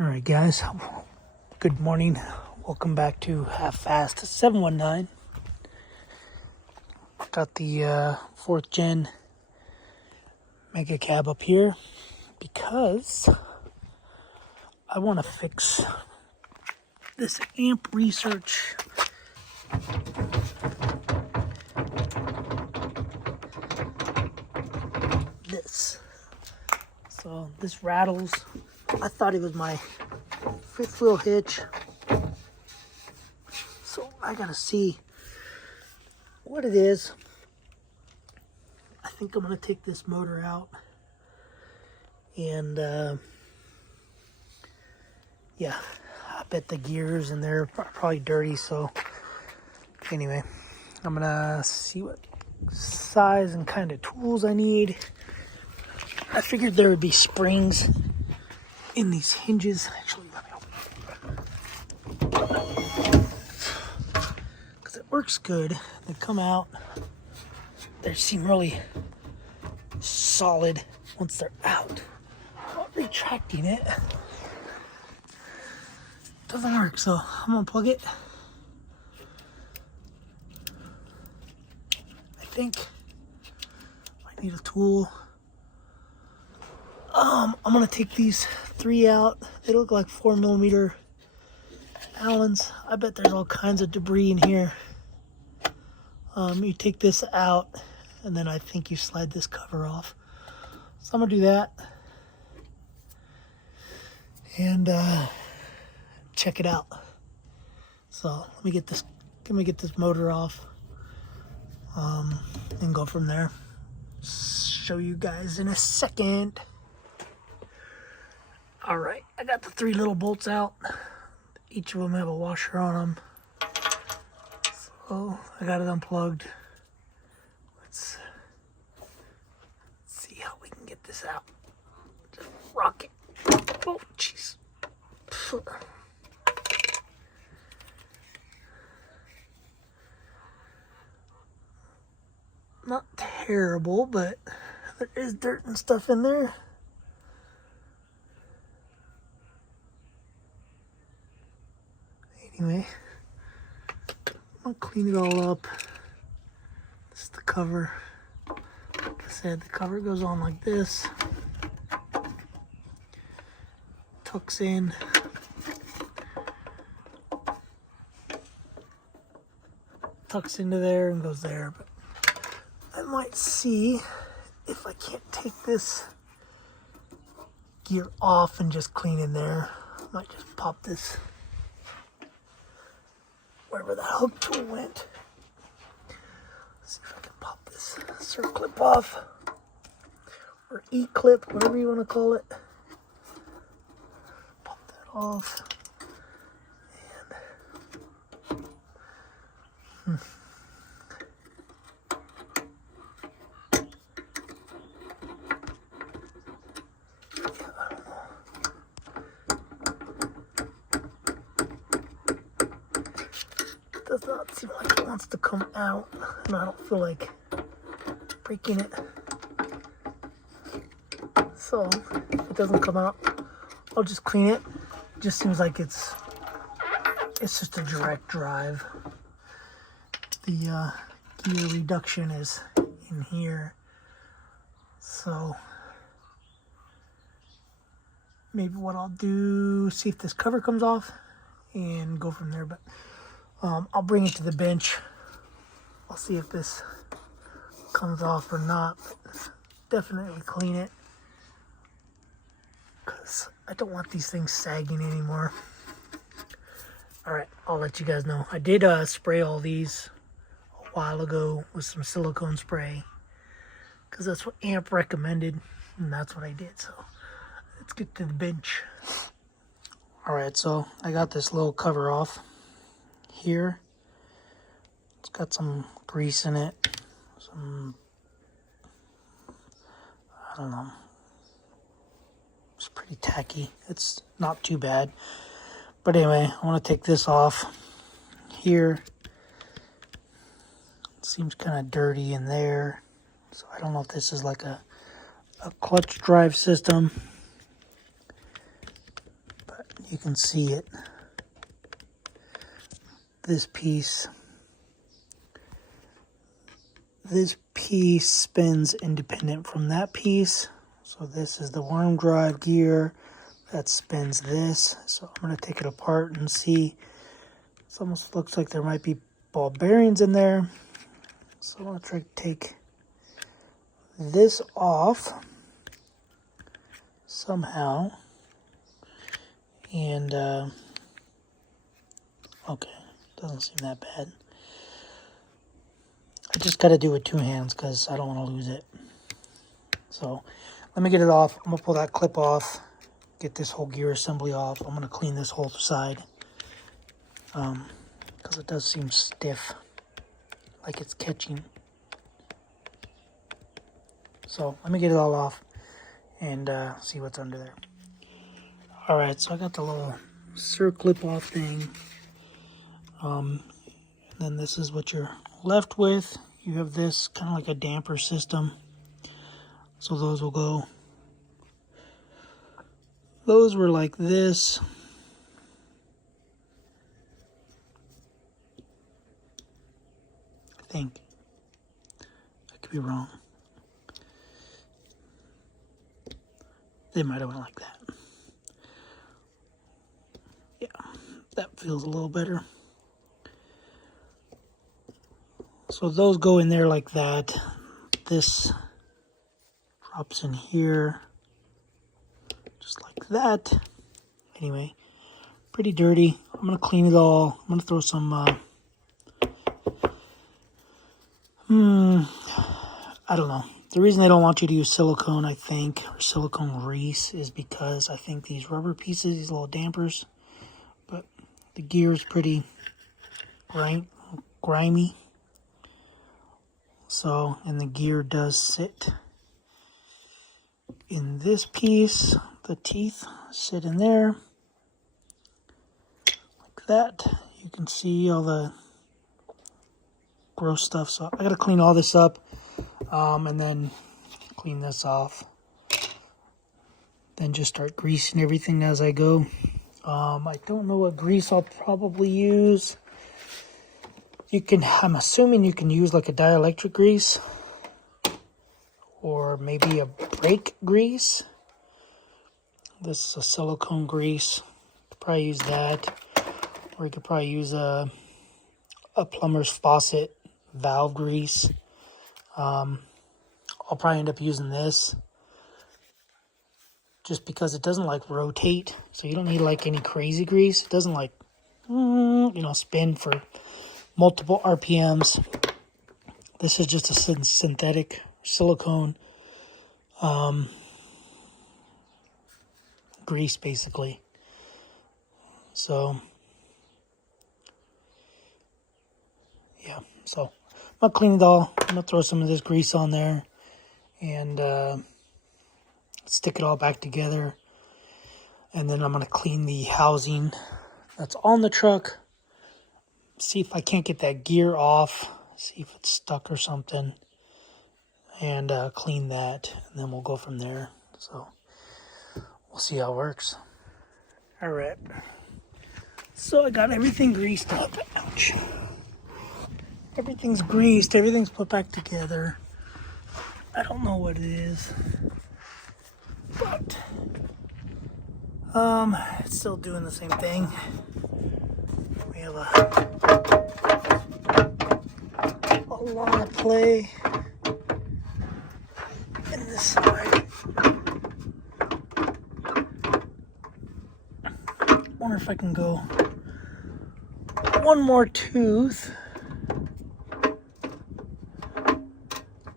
All right, guys. Good morning. Welcome back to Half Fast 719. Got the fourth gen Megacab up here because I want to fix this amp research. So this rattles. I thought it was my fifth wheel hitch. So I gotta see what it is. I think I'm gonna take this motor out and yeah, I bet the gears in there are probably dirty. So anyway, I'm gonna see what size and kind of tools I need. I figured there would be springs in these hinges. Actually, let me open because it works good. They come out. They seem really solid once they're out. Not retracting it doesn't work, so I'm gonna plug it. I think I need a tool. I'm gonna take these three out. They look like 4mm Allens. I bet there's all kinds of debris in here. You take this out, and then I think you slide this cover off. So I'm gonna do that and check it out. So let me get this motor off, and go from there. Show you guys in a second. All right, I got the three little bolts out. Each of them have a washer on them. So I got it unplugged. Let's see how we can get this out. Just rock it. Oh, jeez. Not terrible, but there is dirt and stuff in there. Anyway, I'm gonna clean it all up. This is the cover. Like I said, the cover goes on like this. Tucks in. Tucks into there and goes there. But I might see if I can't take this gear off and just clean in there. I might just pop this wherever that hook tool went. Let's see if I can pop this circlip off, or E-clip, whatever you want to call it. Pop that off. And does not seem like it wants to come out, and I don't feel like breaking it. So if it doesn't come out, I'll just clean it. It just seems like it's just a direct drive. The gear reduction is in here, so maybe what I'll do, see if this cover comes off and go from there. But I'll bring it to the bench. I'll see if this comes off or not. But definitely clean it, because I don't want these things sagging anymore. All right, I'll let you guys know. I did spray all these a while ago with some silicone spray, because that's what AMP recommended, and that's what I did. So let's get to the bench. All right, so I got this little cover off here. It's got some grease in it, some, I don't know, it's pretty tacky. It's not too bad, but anyway, I want to take this off here. It seems kind of dirty in there, so I don't know if this is like a clutch drive system, but You can see it. This piece spins independent from that piece. So this is the worm drive gear that spins this. So I'm going to take it apart and see. It almost looks like there might be ball bearings in there. So I'm going to try to take this off somehow. And, okay, doesn't seem that bad. I just got to do it with 2 hands because I don't want to lose it. So let me get it off. I'm going to pull that clip off, get this whole gear assembly off. I'm going to clean this whole side because it does seem stiff, like it's catching. So let me get it all off and see what's under there. Alright, so I got the little circlip off thing. Then this is what you're left with. You have this kind of like a damper system. So those will go. Those were like this. I think. I could be wrong. They might have went like that. Yeah, that feels a little better. So those go in there like that. This drops in here, just like that. Anyway, pretty dirty. I'm gonna clean it all. I'm gonna throw some, I don't know. The reason they don't want you to use silicone, I think, or silicone grease, is because I think these rubber pieces, these little dampers, but the gear is pretty grimy. So, and the gear does sit in this piece. The teeth sit in there, like that. You can see all the gross stuff. So I gotta clean all this up, and then clean this off. Then just start greasing everything as I go. I don't know what grease I'll probably use. I'm assuming you can use like a dielectric grease or maybe a brake grease. This is a silicone grease. You could probably use that, or you could probably use a plumber's faucet valve grease. I'll probably end up using this just because it doesn't like rotate, so you don't need like any crazy grease. It doesn't like spin for multiple RPMs. This is just a synthetic silicone grease, basically. So, yeah. So, I'm going to clean it all. I'm going to throw some of this grease on there and stick it all back together. And then I'm going to clean the housing that's on the truck. See if I can't get that gear off, see if it's stuck or something, and clean that, and then we'll go from there. So we'll see how it works. All right, so I got everything greased up. Ouch. Everything's greased, everything's put back together. I don't know what it is, but it's still doing the same thing. We have a lot of play in this side. Wonder if I can go one more tooth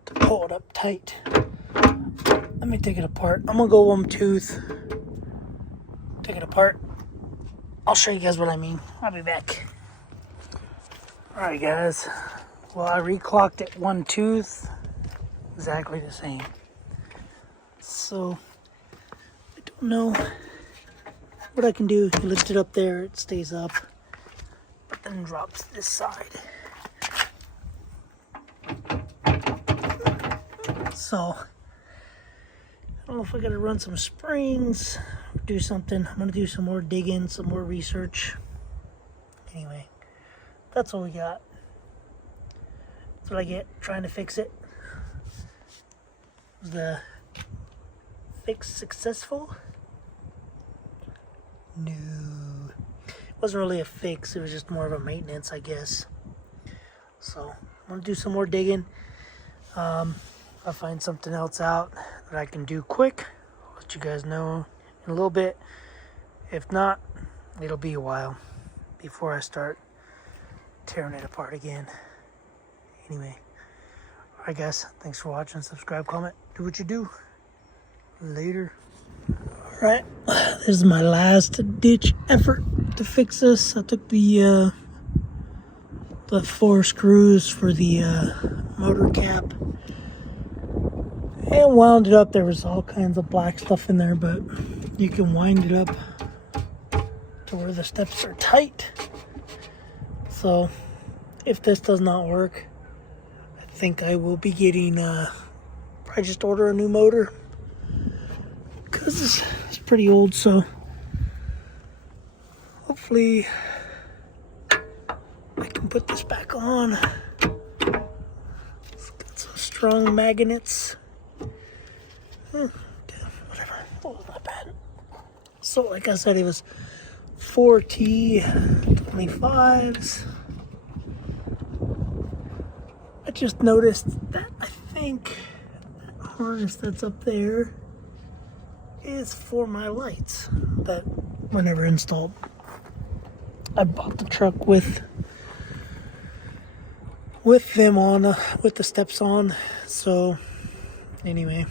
to pull it up tight. Let me take it apart. I'm gonna go one tooth, take it apart. I'll show you guys what I mean. I'll be back. Alright guys, well I reclocked it one tooth, exactly the same. So, I don't know what I can do. You lift it up there, it stays up, but then drops this side. So, I don't know if I gotta run some springs, do something. I'm gonna do some more digging, some more research. Anyway, that's all we got. That's what I get trying to fix it. Was the fix successful? No. It wasn't really a fix, it was just more of a maintenance, I guess. So I'm gonna do some more digging. I'll find something else out that I can do quick. I'll let you guys know in a little bit. If not, it'll be a while before I start tearing it apart again. Anyway, alright guys, thanks for watching. Subscribe, comment, do what you do. Later. Alright, this is my last ditch effort to fix this. I took the 4 screws for the motor cap and wound it up. There was all kinds of black stuff in there, but you can wind it up to where the steps are tight. So if this does not work, I think I will be getting probably just order a new motor, because it's pretty old. So hopefully I can put this back on. It's got some strong magnets. Whatever. Oh, not bad. So like I said, it was 4T25s. I just noticed that I think that harness that's up there is for my lights that were never installed. I bought the truck with them on, with the steps on. So anyway,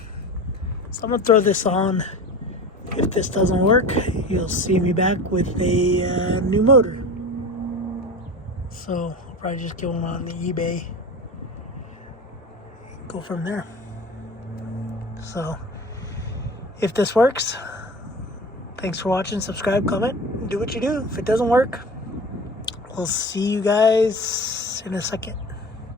so I'm gonna throw this on. If this doesn't work, you'll see me back with a new motor. So I'll probably just go on the eBay, go from there. So if this works, thanks for watching. Subscribe, comment, do what you do. If it doesn't work, we'll see you guys in a second.